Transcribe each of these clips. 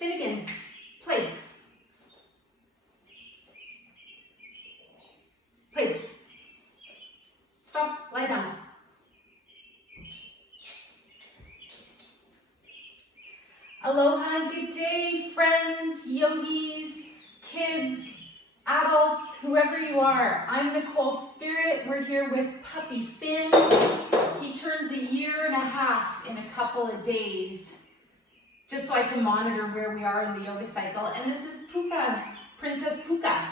Finnegan, place. Place. Stop, lie down. Aloha and good day, friends, yogis, kids, adults, whoever you are. I'm Nicole Spirit. We're here with puppy Finn. He turns 1.5 years in a couple of days, just so I can monitor where we are in the yoga cycle. And this is Puka, Princess Puka,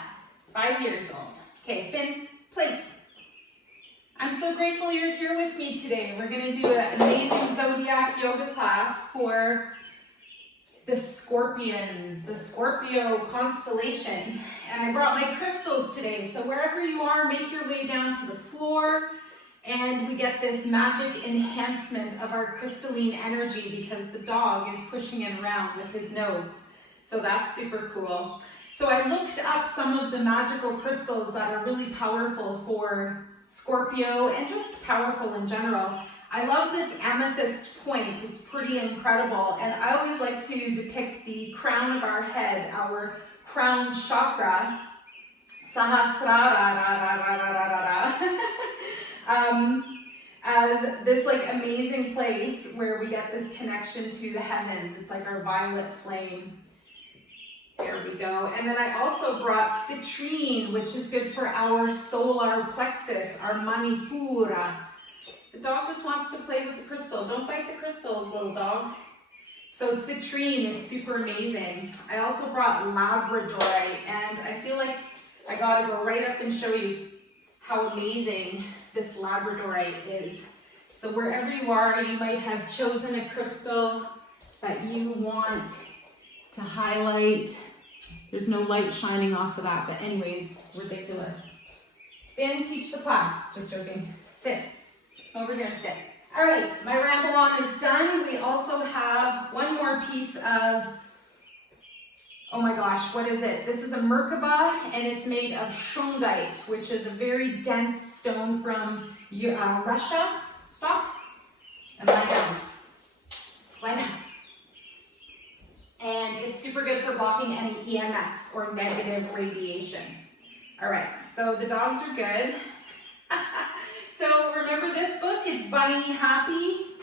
5 years old. Okay, Finn, place. I'm so grateful you're here with me today. We're going to do an amazing Zodiac Yoga class for the Scorpions, the Scorpio constellation. And I brought my crystals today. So wherever you are, make your way down to the floor. And we get this magic enhancement of our crystalline energy because the dog is pushing it around with his nose. So that's super cool. So I looked up some of the magical crystals that are really powerful for Scorpio and just powerful in general. I love this amethyst point. It's pretty incredible. And I always like to depict the crown of our head, our crown chakra, as this like amazing place where we get this connection to the heavens. It's like our violet flame. There we go. And then I also brought citrine, which is good for our solar plexus, our manipura. The dog just wants to play with the crystal. Don't bite the crystals, little dog. So citrine is super amazing. I also brought labradorite, and I feel like I gotta go right up and show you how amazing this labradorite is. So wherever you are, you might have chosen a crystal that you want to highlight. There's no light shining off of that, but anyways, ridiculous. Finn, teach the class. Just joking. Sit. Over here and sit. All right, my ramble on is done. We also have one more piece of, oh my gosh, what is it? This is a Merkaba, and it's made of shungite, which is a very dense stone from Russia. Stop. And lie down. Lie down. And it's super good for blocking any EMX or negative radiation. All right, so the dogs are good. So remember this book, it's Bunny Happy.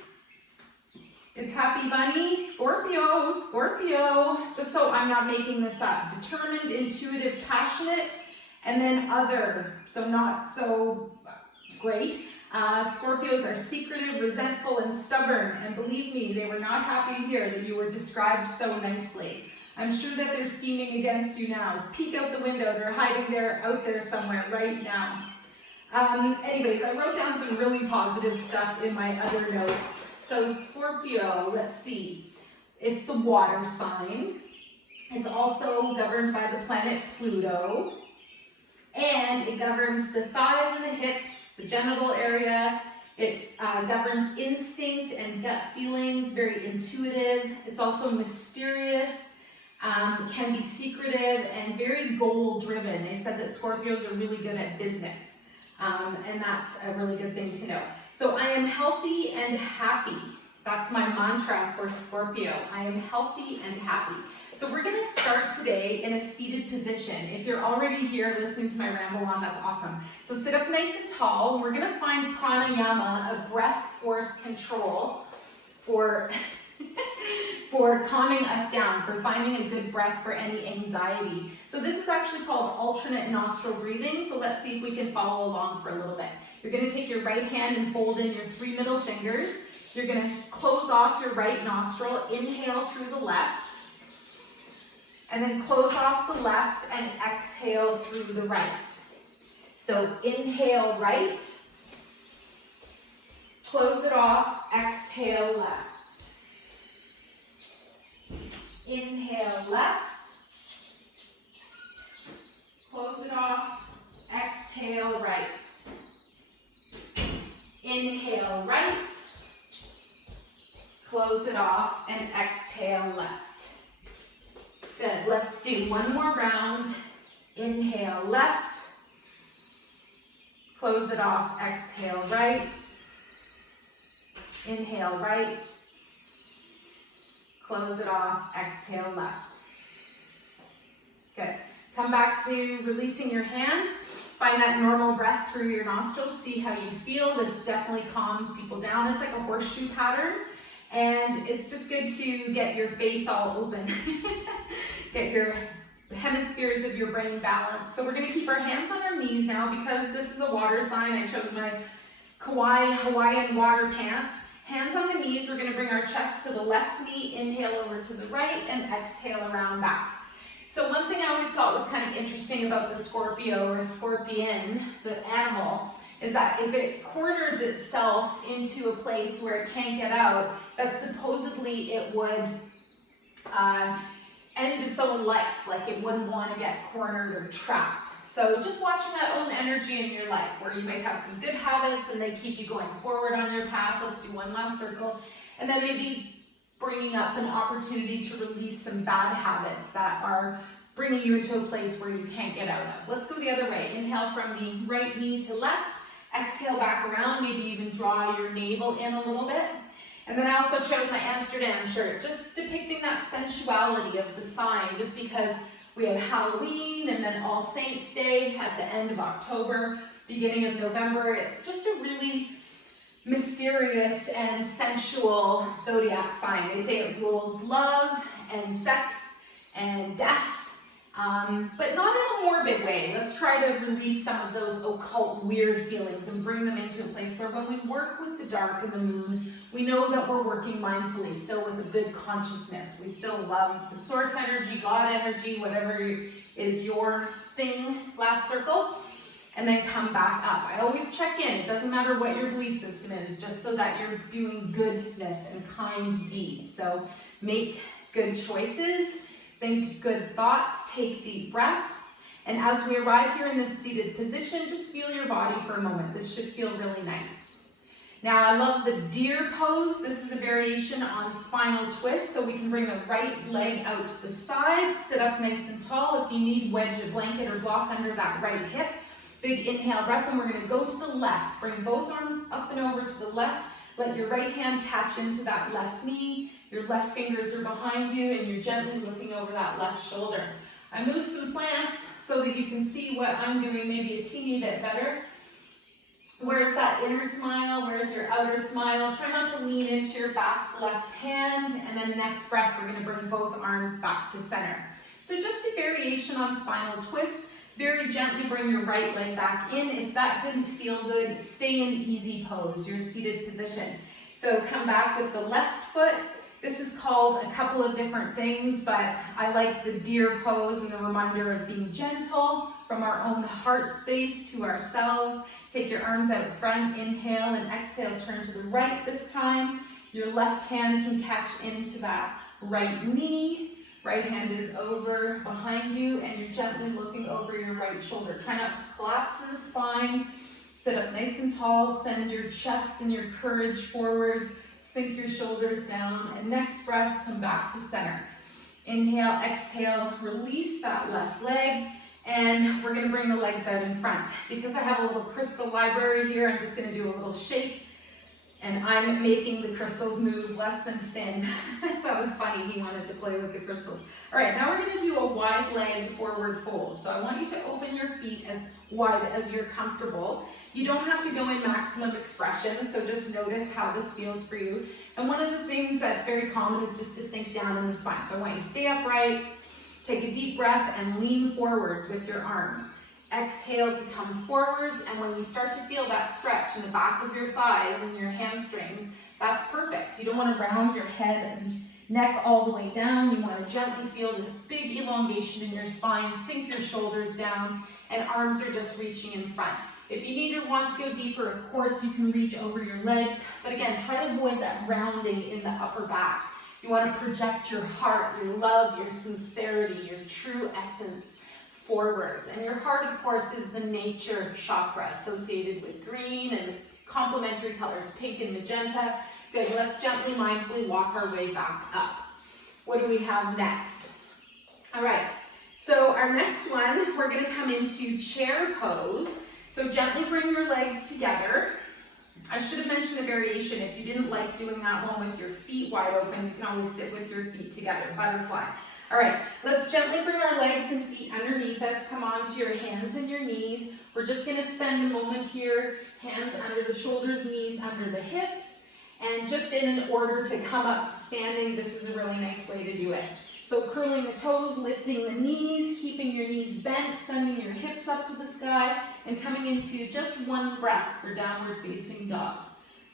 It's Happy Bunny, Scorpio, Scorpio. Just so I'm not making this up. Determined, intuitive, passionate, and then other, so not so great. Scorpios are secretive, resentful, and stubborn. And believe me, they were not happy to hear that you were described so nicely. I'm sure that they're scheming against you now. Peek out the window, they're hiding there, out there somewhere right now. Anyways, I wrote down some really positive stuff in my other notes. So Scorpio, let's see. It's the water sign. It's also governed by the planet Pluto. And it governs the thighs and the hips, the genital area. It governs instinct and gut feelings, very intuitive. It's also mysterious, can be secretive, and very goal-driven. They said that Scorpios are really good at business. And that's a really good thing to know. So I am healthy and happy. That's my mantra for Scorpio. I am healthy and happy. So we're going to start today in a seated position. If you're already here listening to my ramble on, that's awesome. So sit up nice and tall. We're going to find pranayama, a breath force control for calming us down, for finding a good breath for any anxiety. So this is actually called alternate nostril breathing. So let's see if we can follow along for a little bit. You're going to take your right hand and fold in your 3 middle fingers. You're going to close off your right nostril, inhale through the left, and then close off the left and exhale through the right. So inhale right, close it off, exhale left. Inhale left, close it off, exhale right. Inhale right, close it off, and exhale left. Good, let's do one more round. Inhale left, close it off, exhale right. Inhale right, Close it off, exhale left. Good. Come back to releasing your hand. Find that normal breath through your nostrils. See how you feel. This definitely calms people down. It's like a horseshoe pattern. And it's just good to get your face all open. Get your hemispheres of your brain balanced. So we're going to keep our hands on our knees now because this is a water sign. I chose my kawaii Hawaiian water pants. Hands on the knees. We're going to bring our chest to the left knee. Inhale over to the right and exhale around back. So one thing I always thought was kind of interesting about the Scorpio or scorpion, the animal, is that if it corners itself into a place where it can't get out, that supposedly it would end its own life, like it wouldn't want to get cornered or trapped. So just watching that own energy in your life, where you might have some good habits and they keep you going forward on your path. Let's do one last circle. And then maybe bringing up an opportunity to release some bad habits that are bringing you into a place where you can't get out of. Let's go the other way. Inhale from the right knee to left. Exhale back around. Maybe even draw your navel in a little bit. And then I also chose my Amsterdam shirt, just depicting that sensuality of the sign, just because we have Halloween and then All Saints Day at the end of October, beginning of November. It's just a really mysterious and sensual zodiac sign. They say it rules love and sex and death, but not in a morbid way. Let's try to release some of those occult, weird feelings and bring them into a place where when we work with the dark and the moon, we know that we're working mindfully, still with a good consciousness. We still love the source energy, God energy, whatever is your thing, last circle. And then come back up. I always check in. It doesn't matter what your belief system is, just so that you're doing goodness and kind deeds. So make good choices, think good thoughts, take deep breaths. And as we arrive here in this seated position, just feel your body for a moment. This should feel really nice. Now I love the deer pose. This is a variation on spinal twist. So we can bring the right leg out to the side, sit up nice and tall. If you need, wedge a blanket or block under that right hip. Big inhale breath, and we're going to go to the left. Bring both arms up and over to the left. Let your right hand catch into that left knee. Your left fingers are behind you, and you're gently looking over that left shoulder. I moved some plants so that you can see what I'm doing maybe a teeny bit better. Where's that inner smile? Where's your outer smile? Try not to lean into your back left hand. And then next breath, we're going to bring both arms back to center. So just a variation on spinal twist. Very gently bring your right leg back in. If that didn't feel good, stay in easy pose, your seated position. So come back with the left foot. This is called a couple of different things, but I like the deer pose and the reminder of being gentle from our own heart space to ourselves. Take your arms out front, inhale and exhale, turn to the right this time. Your left hand can catch into that right knee. Right hand is over behind you, and you're gently looking over your right shoulder. Try not to collapse in the spine. Sit up nice and tall. Send your chest and your courage forwards. Sink your shoulders down. And next breath, come back to center. Inhale, exhale, release that left leg. And we're going to bring the legs out in front. Because I have a little crystal library here, I'm just going to do a little shake. And I'm making the crystals move less than thin. That was funny, he wanted to play with the crystals. All right, now we're gonna do a wide leg forward fold. So I want you to open your feet as wide as you're comfortable. You don't have to go in maximum expression, so just notice how this feels for you. And one of the things that's very common is just to sink down in the spine. So I want you to stay upright, take a deep breath, and lean forwards with your arms. Exhale to come forwards, and when you start to feel that stretch in the back of your thighs and your hamstrings, that's perfect. You don't want to round your head and neck all the way down. You want to gently feel this big elongation in your spine, sink your shoulders down, and arms are just reaching in front. If you need or want to go deeper, of course, you can reach over your legs, but again, try to avoid that rounding in the upper back. You want to project your heart, your love, your sincerity, your true essence forwards. And your heart, of course, is the nature chakra associated with green and the complementary colors pink and magenta. Good, let's gently, mindfully walk our way back up. What do we have next? All right, so our next one, we're going to come into chair pose. So gently bring your legs together. I should have mentioned the variation. If you didn't like doing that one with your feet wide open, you can always sit with your feet together, butterfly. All right, let's gently bring our legs and feet underneath us. Come on to your hands and your knees. We're just gonna spend a moment here, hands under the shoulders, knees under the hips, and just in an order to come up to standing. This is a really nice way to do it. So curling the toes, lifting the knees, keeping your knees bent, sending your hips up to the sky, and coming into just one breath for downward facing dog.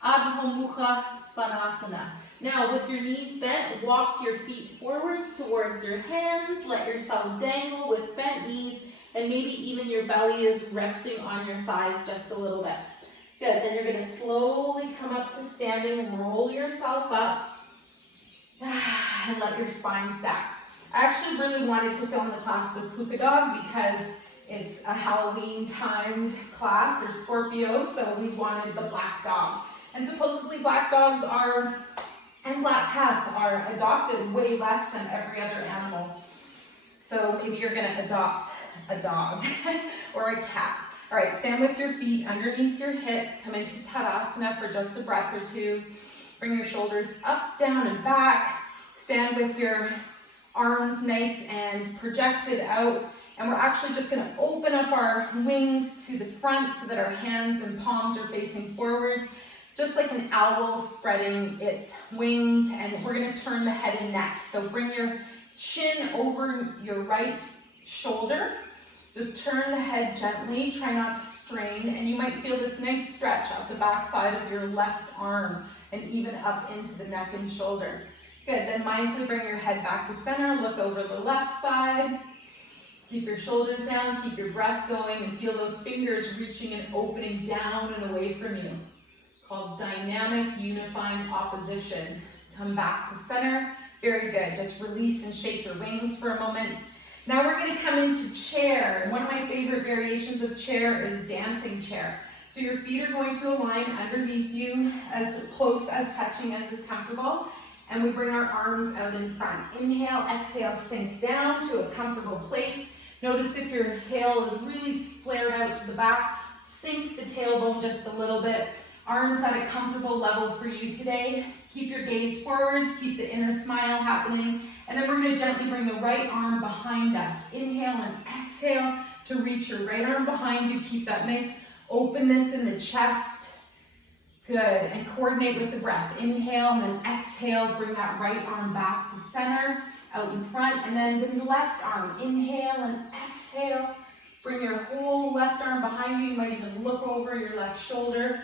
Adho Mukha Svanasana. Now with your knees bent, walk your feet forwards towards your hands, let yourself dangle with bent knees, and maybe even your belly is resting on your thighs just a little bit. Good, then you're gonna slowly come up to standing, roll yourself up, and let your spine stack. I actually really wanted to film the class with Puka Dog because it's a Halloween timed class, or Scorpio, so we wanted the black dog. And supposedly black dogs and black cats are adopted way less than every other animal. So maybe you're gonna adopt a dog or a cat. All right, stand with your feet underneath your hips, come into Tadasana for just a breath or two. Bring your shoulders up, down, and back. Stand with your arms nice and projected out. And we're actually just gonna open up our wings to the front so that our hands and palms are facing forwards, just like an owl spreading its wings. And we're gonna turn the head and neck. So bring your chin over your right shoulder. Just turn the head gently, try not to strain, and you might feel this nice stretch up the back side of your left arm and even up into the neck and shoulder. Good, then mindfully bring your head back to center, look over the left side, keep your shoulders down, keep your breath going, and feel those fingers reaching and opening down and away from you. Called dynamic unifying opposition. Come back to center, very good. Just release and shake your wings for a moment. Now we're gonna come into chair. One of my favorite variations of chair is dancing chair. So your feet are going to align underneath you as close as touching as is comfortable. And we bring our arms out in front. Inhale, exhale, sink down to a comfortable place. Notice if your tail is really flared out to the back, sink the tailbone just a little bit. Arms at a comfortable level for you today. Keep your gaze forwards, keep the inner smile happening. And then we're gonna gently bring the right arm behind us. Inhale and exhale to reach your right arm behind you. Keep that nice openness in the chest. Good, and coordinate with the breath. Inhale and then exhale, bring that right arm back to center, out in front, and then the left arm. Inhale and exhale. Bring your whole left arm behind you. You might even look over your left shoulder.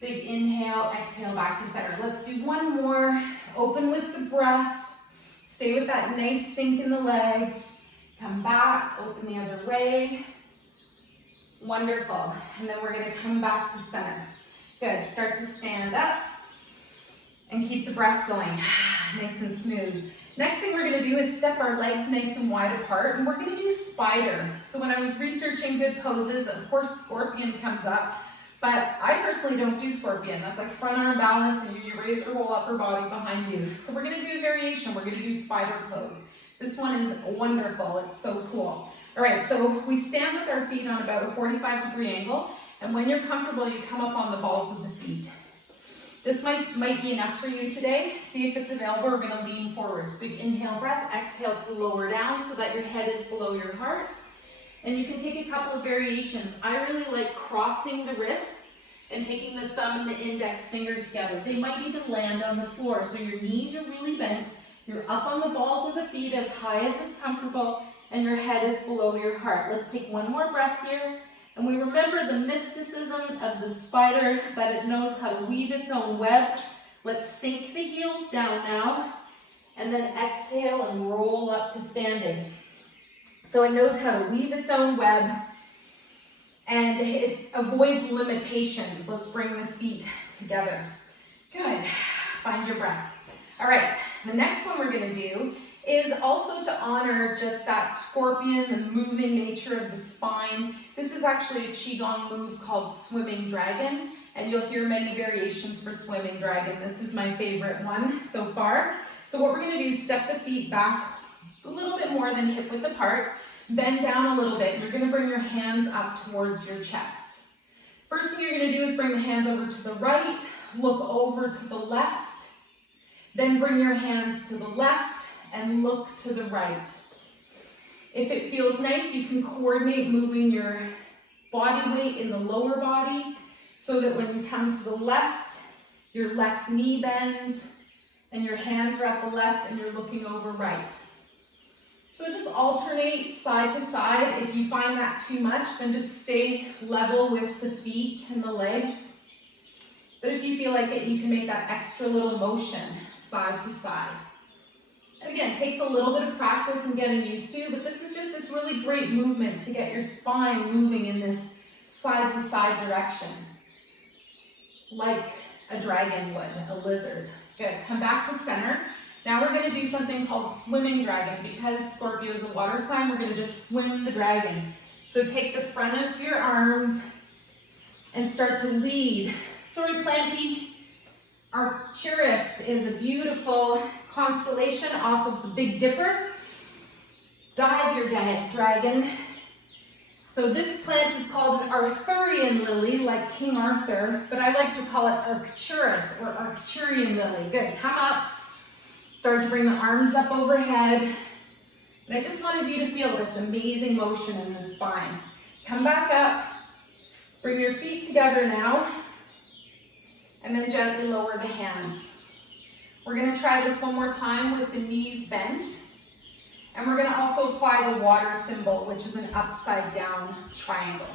Big inhale, exhale, back to center. Let's do one more. Open with the breath. Stay with that nice sink in the legs. Come back, open the other way. Wonderful. And then we're gonna come back to center. Good, start to stand up and keep the breath going, nice and smooth. Next thing we're gonna do is step our legs nice and wide apart, and we're gonna do spider. So when I was researching good poses, of course scorpion comes up, but I personally don't do scorpion. That's like front arm balance, and you raise your whole upper body behind you. So we're gonna do a variation. We're gonna do spider pose. This one is wonderful, it's so cool. All right, so we stand with our feet on about a 45-degree angle, and when you're comfortable, you come up on the balls of the feet. This might be enough for you today. See if it's available. We're gonna lean forwards. Big inhale breath, exhale to lower down so that your head is below your heart. And you can take a couple of variations. I really like crossing the wrists and taking the thumb and the index finger together. They might even land on the floor. So your knees are really bent. You're up on the balls of the feet as high as is comfortable, and your head is below your heart. Let's take one more breath here. And we remember the mysticism of the spider, that it knows how to weave its own web. Let's sink the heels down now, and then exhale and roll up to standing. So it knows how to weave its own web, and it avoids limitations. Let's bring the feet together. Good, find your breath. All right, the next one we're gonna do is also to honor just that scorpion, the moving nature of the spine. This is actually a qigong move called swimming dragon, and you'll hear many variations for swimming dragon. This is my favorite one so far. So what we're gonna do is step the feet back a little bit more than hip width apart, bend down a little bit. You're gonna bring your hands up towards your chest. First thing you're going to do is bring the hands over to the right, look over to the left, then bring your hands to the left and look to the right. If it feels nice, you can coordinate moving your body weight in the lower body so that when you come to the left, your left knee bends and your hands are at the left and you're looking over right. So just alternate side to side. If you find that too much, then just stay level with the feet and the legs. But if you feel like it, you can make that extra little motion side to side. And again, it takes a little bit of practice and getting used to, but this is just this really great movement to get your spine moving in this side to side direction. Like a dragon would, a lizard. Good, come back to center. Now we're going to do something called swimming dragon. Because Scorpio is a water sign, we're going to just swim the dragon. So take the front of your arms and start to lead. Sorry, Planty. Arcturus is a beautiful constellation off of the Big Dipper. Dive your dragon. So this plant is called an Arthurian lily, like King Arthur, but I like to call it Arcturus or Arcturian lily. Good, come up. Start to bring the arms up overhead. And I just wanted you to feel this amazing motion in the spine. Come back up. Bring your feet together now. And then gently lower the hands. We're going to try this one more time with the knees bent. And we're going to also apply the water symbol, which is an upside down triangle.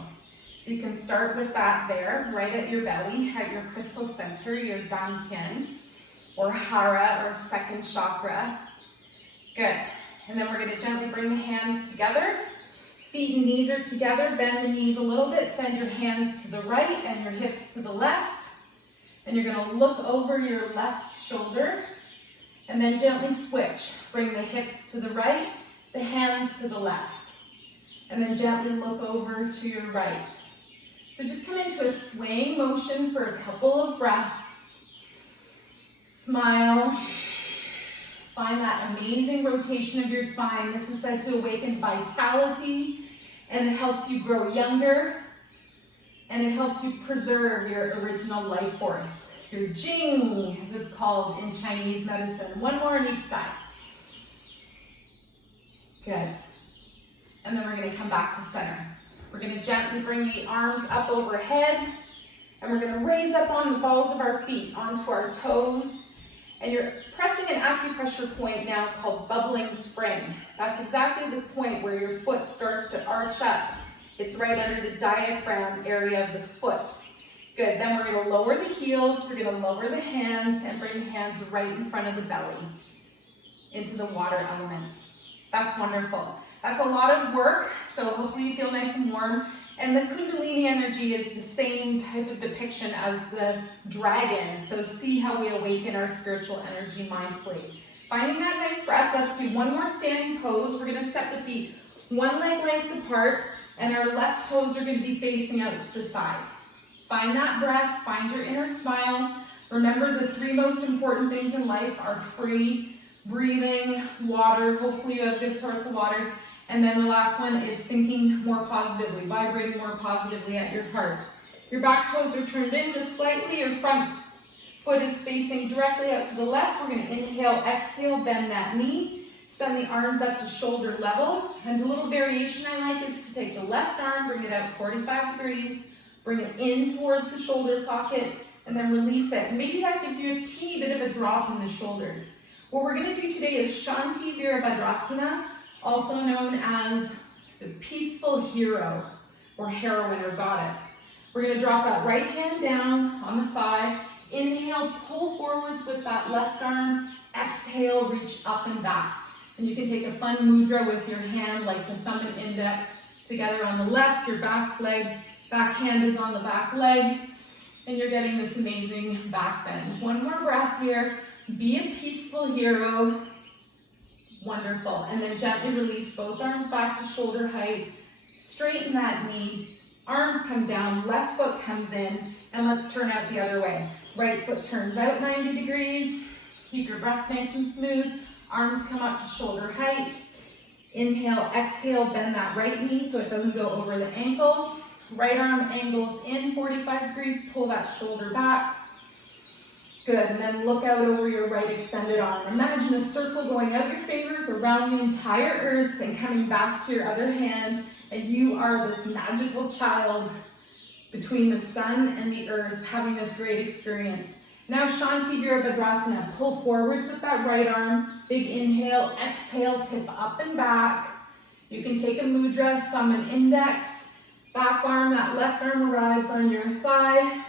So you can start with that there, right at your belly, at your crystal center, your dantian, or hara, or second chakra. Good. And then we're going to gently bring the hands together. Feet and knees are together. Bend the knees a little bit. Send your hands to the right and your hips to the left. And you're going to look over your left shoulder. And then gently switch. Bring the hips to the right, the hands to the left. And then gently look over to your right. So just come into a swaying motion for a couple of breaths. Smile. Find that amazing rotation of your spine. This is said to awaken vitality, and it helps you grow younger, and it helps you preserve your original life force. Your Jing, as it's called in Chinese medicine. One more on each side. Good. And then we're going to come back to center. We're going to gently bring the arms up overhead, and we're going to raise up on the balls of our feet onto our toes. And you're pressing an acupressure point now called bubbling spring. That's exactly this point where your foot starts to arch up. It's right under the diaphragm area of the foot. Good, then we're going to lower the heels, we're going to lower the hands, and bring the hands right in front of the belly into the water element. That's wonderful. That's a lot of work, so hopefully you feel nice and warm. And the Kundalini energy is the same type of depiction as the dragon. So see how we awaken our spiritual energy mindfully. Finding that nice breath, let's do one more standing pose. We're going to step the feet one leg length apart, and our left toes are going to be facing out to the side. Find that breath, find your inner smile. Remember, the three most important things in life are free breathing, water, hopefully you have a good source of water, and then the last one is thinking more positively, vibrating more positively at your heart. Your back toes are turned in just slightly, your front foot is facing directly out to the left. We're going to inhale, exhale, bend that knee, send the arms up to shoulder level, and the little variation I like is to take the left arm, bring it out 45 degrees, bring it in towards the shoulder socket, and then release it. And maybe that gives you a teeny bit of a drop in the shoulders. What we're going to do today is Shanti Virabhadrasana, also known as the peaceful hero, or heroine or goddess. We're going to drop that right hand down on the thigh. Inhale, pull forwards with that left arm. Exhale, reach up and back. And you can take a fun mudra with your hand, like the thumb and index together on the left, your back leg. Back hand is on the back leg, and you're getting this amazing back bend. One more breath here. Be a peaceful hero. Wonderful. And then gently release both arms back to shoulder height. Straighten that knee. Arms come down, left foot comes in, and let's turn out the other way. Right foot turns out 90 degrees. Keep your breath nice and smooth. Arms come up to shoulder height. Inhale, exhale, bend that right knee so it doesn't go over the ankle. Right arm angles in 45 degrees, pull that shoulder back. Good, and then look out over your right extended arm. Imagine a circle going out your fingers around the entire earth and coming back to your other hand, and you are this magical child between the sun and the earth, having this great experience. Now Shanti Virabhadrasana, pull forwards with that right arm, big inhale, exhale, tip up and back. You can take a mudra, thumb and index, back arm, that left arm arrives on your thigh.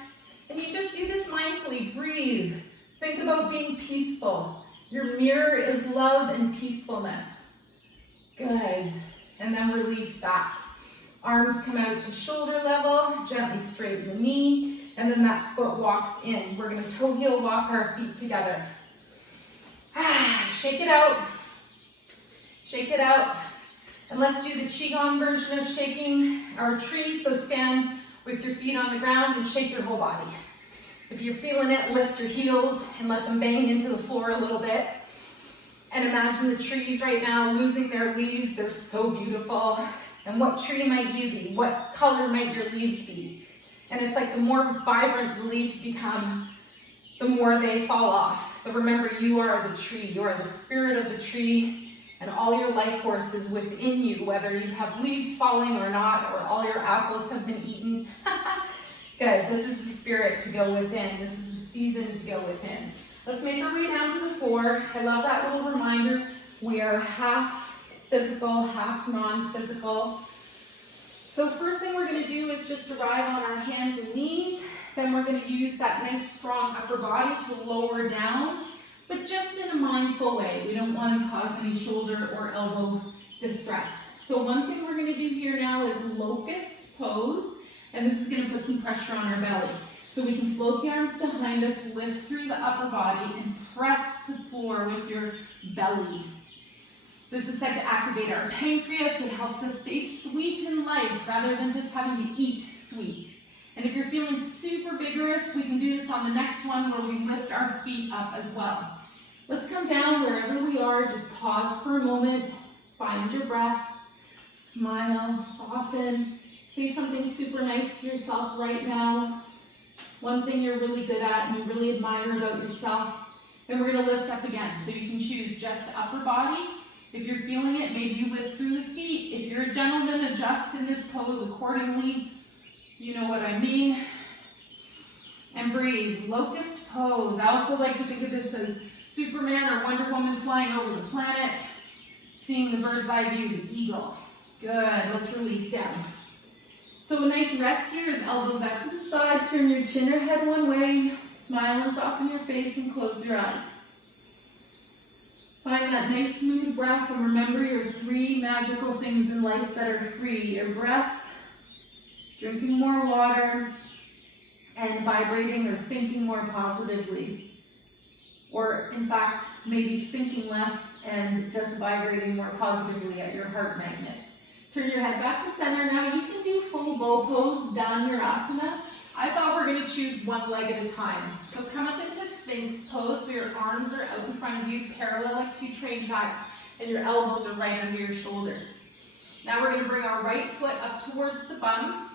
And you just do this mindfully, breathe. Think about being peaceful. Your mirror is love and peacefulness. Good. And then release back. Arms come out to shoulder level, gently straighten the knee, and then that foot walks in. We're gonna toe heel walk our feet together. Shake it out. Shake it out. And let's do the qigong version of shaking our tree. So stand with your feet on the ground and shake your whole body. If you're feeling it, lift your heels and let them bang into the floor a little bit. And imagine the trees right now losing their leaves. They're so beautiful. And what tree might you be? What color might your leaves be? And it's like the more vibrant the leaves become, the more they fall off. So remember, you are the tree. You are the spirit of the tree, and all your life force is within you, whether you have leaves falling or not, or all your apples have been eaten. Good, this is the spirit to go within. This is the season to go within. Let's make our way down to the floor. I love that little reminder. We are half physical, half non-physical. So first thing we're gonna do is just arrive on our hands and knees. Then we're gonna use that nice strong upper body to lower down, but just in a mindful way. We don't wanna cause any shoulder or elbow distress. So one thing we're gonna do here now is locust pose. And this is going to put some pressure on our belly. So we can float the arms behind us, lift through the upper body, and press the floor with your belly. This is set to activate our pancreas. It helps us stay sweet in life rather than just having to eat sweets. And if you're feeling super vigorous, we can do this on the next one where we lift our feet up as well. Let's come down wherever we are. Just pause for a moment. Find your breath. Smile, soften. Say something super nice to yourself right now. One thing you're really good at and you really admire about yourself. Then we're going to lift up again. So you can choose just upper body. If you're feeling it, maybe you lift through the feet. If you're a gentleman, adjust in this pose accordingly. You know what I mean. And breathe. Locust pose. I also like to think of this as Superman or Wonder Woman flying over the planet. Seeing the bird's eye view, the eagle. Good. Let's release down. So a nice rest here is elbows out to the side, turn your chin or head one way, smile and soften your face and close your eyes. Find that nice smooth breath and remember your three magical things in life that are free. Your breath, drinking more water, and vibrating or thinking more positively. Or in fact, maybe thinking less and just vibrating more positively at your heart magnet. Turn your head back to center. Now you can do full bow pose, Dhanurasana. I thought we're going to choose one leg at a time. So come up into Sphinx pose, so your arms are out in front of you, parallel like two train tracks, and your elbows are right under your shoulders. Now we're going to bring our right foot up towards the bum.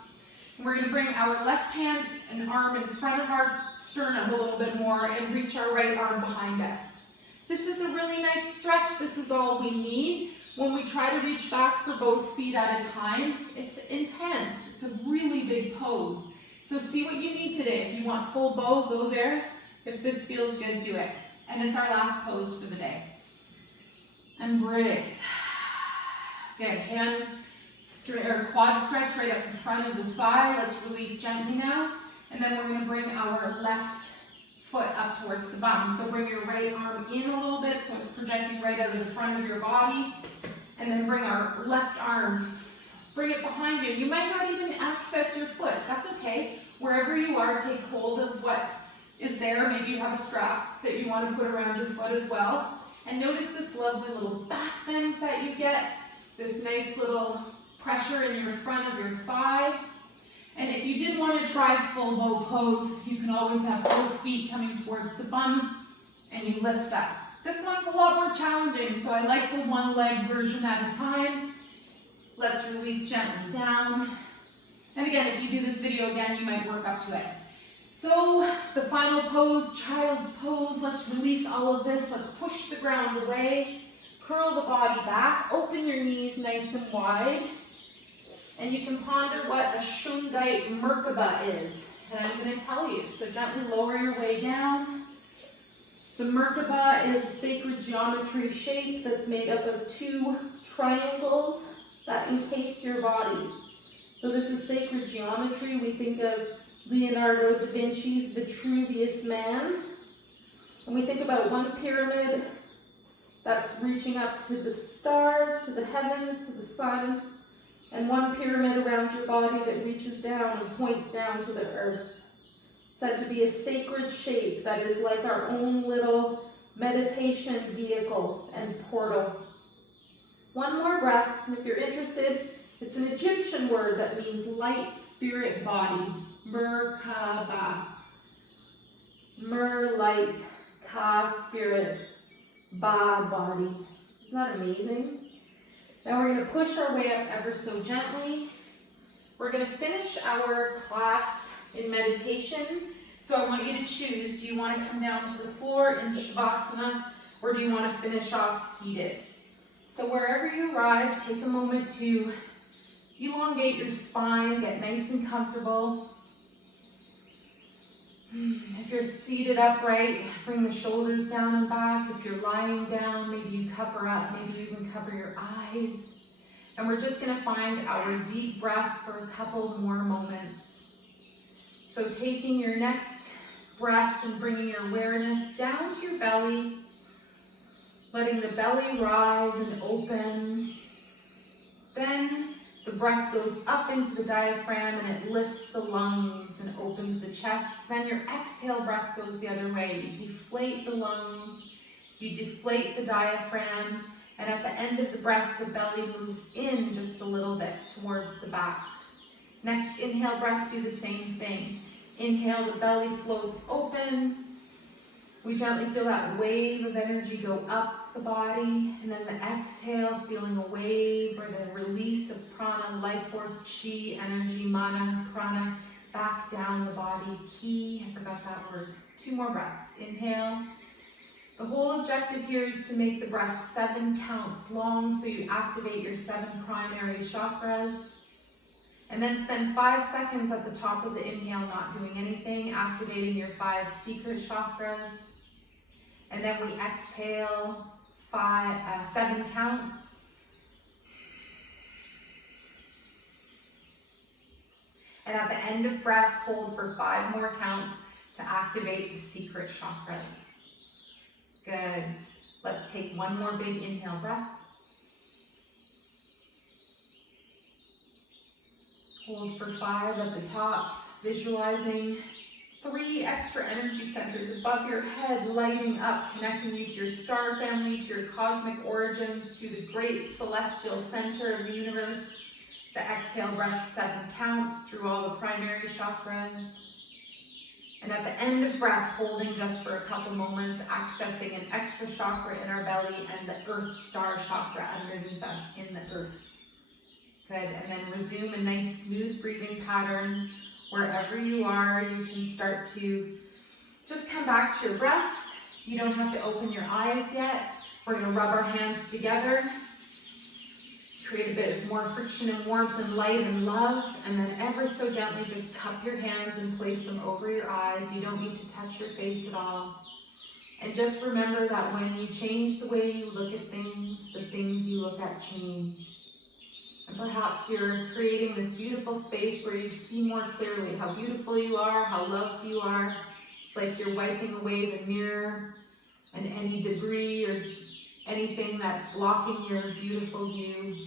And we're going to bring our left hand and arm in front of our sternum a little bit more and reach our right arm behind us. This is a really nice stretch. This is all we need. When we try to reach back for both feet at a time, it's intense. It's a really big pose. So see what you need today. If you want full bow, go there. If this feels good, do it. And it's our last pose for the day. And breathe. Good. Hand or quad stretch right up the front of the thigh. Let's release gently now. And then we're going to bring our left foot up towards the bum. So bring your right arm in a little bit so it's projecting right out of the front of your body. And then bring our left arm, bring it behind you. You might not even access your foot. That's okay. Wherever you are, take hold of what is there. Maybe you have a strap that you want to put around your foot as well. And notice this lovely little back bend that you get. This nice little pressure in your front of your thigh. And if you did want to try full bow pose, you can always have both feet coming towards the bum and you lift up. This one's a lot more challenging, so I like the one leg version at a time. Let's release gently down. And again, if you do this video again, you might work up to it. So the final pose, child's pose. Let's release all of this. Let's push the ground away. Curl the body back. Open your knees nice and wide. And you can ponder what a Shungite Merkaba is. And I'm going to tell you. So gently lower your way down. The Merkaba is a sacred geometry shape that's made up of 2 triangles that encase your body. So this is sacred geometry. We think of Leonardo da Vinci's Vitruvius Man. And we think about one pyramid that's reaching up to the stars, to the heavens, to the sun, and one pyramid around your body that reaches down and points down to the earth. Said to be a sacred shape that is like our own little meditation vehicle and portal. One more breath, and if you're interested, it's an Egyptian word that means light spirit body. Merkaba. Mer, light, ka, spirit, ba, body. Isn't that amazing? Now we're going to push our way up ever so gently. We're going to finish our class in meditation. So I want you to choose, do you want to come down to the floor in Shavasana, or do you want to finish off seated? So wherever you arrive, take a moment to elongate your spine, get nice and comfortable. If you're seated upright, bring the shoulders down and back. If you're lying down, maybe you cover up, maybe you even cover your eyes. And we're just going to find our deep breath for a couple more moments. So taking your next breath and bringing your awareness down to your belly, letting the belly rise and open. Then the breath goes up into the diaphragm and it lifts the lungs and opens the chest. Then your exhale breath goes the other way. You deflate the lungs, you deflate the diaphragm, and at the end of the breath, the belly moves in just a little bit towards the back. Next inhale breath, do the same thing. Inhale, the belly floats open. We gently feel that wave of energy go up the body, and then the exhale, feeling a wave or the release of prana, life force, chi, energy, mana, prana, back down the body. Ki, I forgot that word. 2 more breaths. Inhale. The whole objective here is to make the breath 7 counts long, so you activate your 7 primary chakras. And then spend 5 seconds at the top of the inhale not doing anything, activating your 5 secret chakras. And then we exhale 7 counts. And at the end of breath, hold for 5 more counts to activate the secret chakras. Good. Let's take 1 more big inhale breath. Hold for 5 at the top, visualizing 3 extra energy centers above your head, lighting up, connecting you to your star family, to your cosmic origins, to the great celestial center of the universe. The exhale breath 7 counts through all the primary chakras. And at the end of breath, holding just for a couple moments, accessing an extra chakra in our belly and the earth star chakra underneath us in the earth. Good, and then resume a nice smooth breathing pattern. Wherever you are, you can start to just come back to your breath. You don't have to open your eyes yet. We're going to rub our hands together, create a bit of more friction and warmth and light and love, and then ever so gently just cup your hands and place them over your eyes. You don't need to touch your face at all. And just remember that when you change the way you look at things, the things you look at change. And perhaps you're creating this beautiful space where you see more clearly how beautiful you are, how loved you are. It's like you're wiping away the mirror and any debris or anything that's blocking your beautiful view.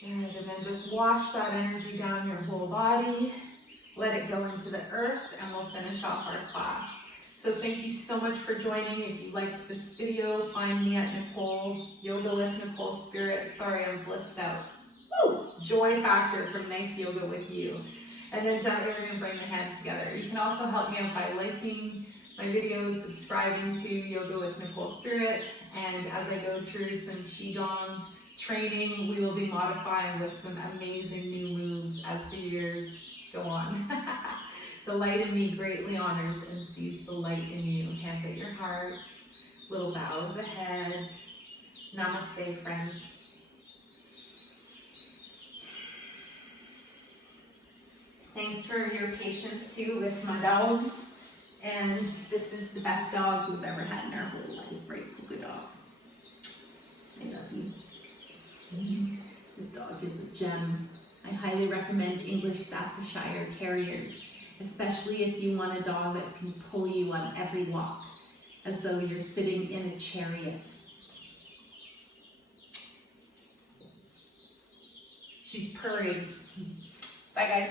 Good, and then just wash that energy down your whole body. Let it go into the earth, and we'll finish off our class. So thank you so much for joining. If you liked this video, find me at Nicole, Yoga with Nicole Spirit. Sorry, I'm blissed out. Woo! Joy factor from Nice Yoga with You. And then gently we're going to bring the hands together. You can also help me out by liking my videos, subscribing to Yoga with Nicole Spirit, and as I go through some qigong training. We will be modifying with some amazing new moves as the years go on. The light in me greatly honors and sees the light in you. Hands at your heart, little bow of the head. Namaste, friends. Thanks for your patience too with my dogs. And this is the best dog we've ever had in our whole life, right, Puka Dog? I love you. This dog is a gem. I highly recommend English Staffordshire Terriers, especially if you want a dog that can pull you on every walk, as though you're sitting in a chariot. She's purring. Bye, guys.